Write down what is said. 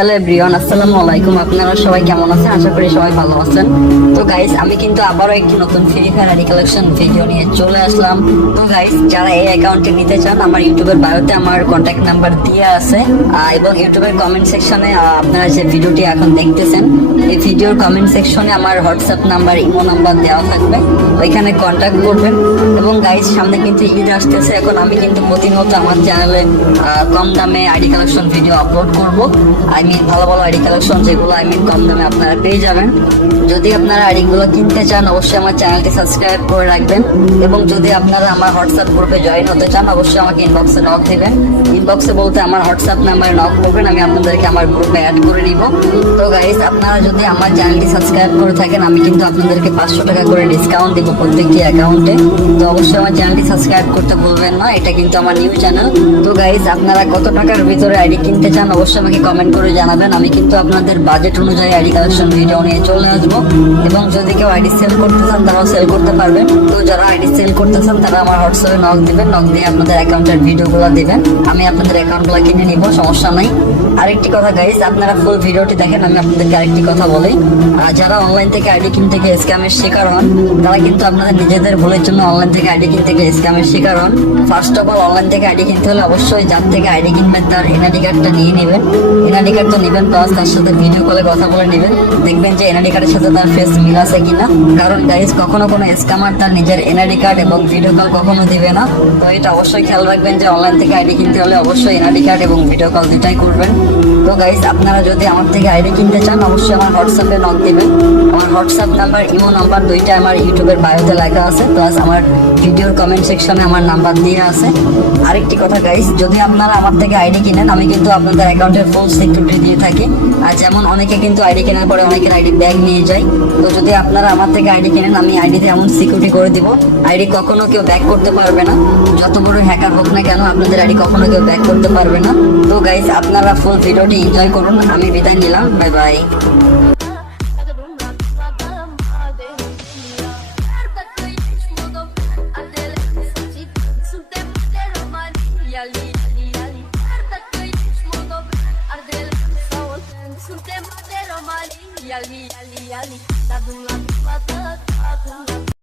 Hello everyone, আসসালামু আলাইকুম। আপনারা সবাই কেমন আছেন? আশা করি সবাই ভালো আছেন। তো গাইস আমি কিন্তু আবারও একটি নতুন ফ্রি ফায়ার কালেকশন ভিডিও নিয়ে চলে আসলাম। তো গাইস যারা এই অ্যাকাউন্টে নিতে চান, আমার ইউটিউবের বায়োতে আমার কন্ট্যাক্ট নাম্বার দিয়ে আছে। এবং ইউটিউবের কমেন্ট সেকশনে আপনারা যে ভিডিওটি এখন দেখতেছেন, এই ভিডিওর কমেন্ট সেকশনে আমার হোয়াটসঅ্যাপ নাম্বার ইমো নাম্বার দেওয়া থাকবে। ওইখানে কন্ট্যাক্ট করবেন। এবং গাইস সামনে কিন্তু ঈদ আসতেছে। এখন আমি কিন্তু প্রতিনিয়ত আমার চ্যানেলে কম দামে আইডি কালেকশন ভিডিও আপলোড করব। আই মিন ভালো ভালো আইডি কালেকশন যেগুলো আই মিন কম দামে আপনারা পেয়ে যাবেন। যদি আপনারা আইডিগুলো কিনতে চান, অবশ্যই আমার চ্যানেলটি সাবস্ক্রাইব করে রাখবেন। এবং যদি আপনারা আমার হোয়াটসঅ্যাপ গ্রুপে জয়েন হতে চান, অবশ্যই আমাকে ইনবক্সে নক দেবেন। ইনবক্সে বলতে আমার হোয়াটসঅ্যাপ নাম্বারে নক করবেন, আমি আপনাদেরকে আমার গ্রুপে অ্যাড করে নিব। তো গাইজ আপনারা যদি আমার চ্যানেলটি সাবস্ক্রাইব করে থাকেন, আমি কিন্তু আপনাদেরকে পাঁচশো টাকা করে ডিসকাউন্ট দেবো প্রত্যেকটি অ্যাকাউন্টে তো অবশ্যই আমার চ্যানেলটি সাবস্ক্রাইব করতে ভুলবেন না, এটা কিন্তু আমার নিউ চ্যানেল তো গাইস আপনারা কত টাকার ভিতরে আইডি কিনতে চান, অবশ্যই আমাকে কমেন্ট করে জানাবেন। আমি কিন্তু আপনাদের বাজেট অনুযায়ী আইডি কালেকশন ভিডিও নিয়ে চলে আসব। এবং যদি কেউ আইডি সেল করতে চান, তারাও সেল করতে পারবেন। তো যারা আইডি সেল করতে চান, তারা আমার হোয়াটসঅ্যাপে নক দিবেন। নক দিয়ে আপনাদের অ্যাকাউন্টের ভিডিওগুলো দিবেন। আমি আপনাদের অ্যাকাউন্টগুলো কিনে নিব, সমস্যা নাই। আরেকটি কথা গাইস আপনারা ফুল ভিডিওটি দেখেন, আমি আপনাদেরকে আরেকটি কথা বলি। যারা অনলাইন থেকে আইডি কিনতে গিয়ে স্ক্যামের শিকার হন, তারা কিন্তু আপনাদের নিজেদের ভুলের জন্য অনলাইন থেকে আইডি কিনতে গিয়ে স্ক্যামের শিকার হন। ফার্স্ট অফ অল অনলাইন থেকে আইডি কিনতে হলে অবশ্যই যার থেকে আইডি কিনবেন, তার এনআইডি কার্ডটা নিয়ে নেবেন। এনআইডি কার্ড তো নেবেন প্লাস তার সাথে ভিডিও কলে কথা বলে নেবেন। দেখবেন যে এনআইডি কার্ডের সাথে তার ফেস মিল আছে কিনা। কারণ গাইস কখনো কোনো স্ক্যামার তার নিজের এনআইডি কার্ড এবং ভিডিও কল কখনো দিবে না। তো এটা অবশ্যই খেয়াল রাখবেন যে অনলাইন থেকে আইডি কিনতে হলে অবশ্যই এনআইডি কার্ড এবং ভিডিও কল দুটাই করবেন। তো গাইস আপনারা যদি আমার থেকে আইডি কিনতে চান, অবশ্যই আমার হোয়াটসঅ্যাপে নক দিবেন। আমার হোয়াটসঅ্যাপ নাম্বার ইমো নাম্বার দুইটা আমার ইউটিউবের বায়োতে লেখা আছে। প্লাস আমার ভিডিওর কমেন্ট সেকশনে আমার নাম্বার দিয়ে আছে। আরেকটি কথা গাইস যদি আপনারা আমার থেকে আইডি কিনেন, আমি কিন্তু আপনাদের অ্যাকাউন্টের ফুল সিকিউরিটি দিয়ে থাকে। আর যেমন অনেকে কিন্তু আইডি কেনার পরে অনেকের আইডি ব্যাগ নিয়ে যায়। তো যদি আপনারা আমার থেকে আইডি কেনেন, আমি আইডিতে এমন সিকিউরিটি করে দিব। আইডি কখনো কেউ ব্যাক করতে পারবে না। যত বড় হ্যাকার হোক না কেন, আপনাদের আইডি কখনো কেউ ব্যাক করতে পারবে না। তো গাইস আপনারা ফুল ভিডিওটি এনজয় করুন। আমি বিদায় নিলাম। Bye bye suntem de romani, ali, ali, iali, dar la la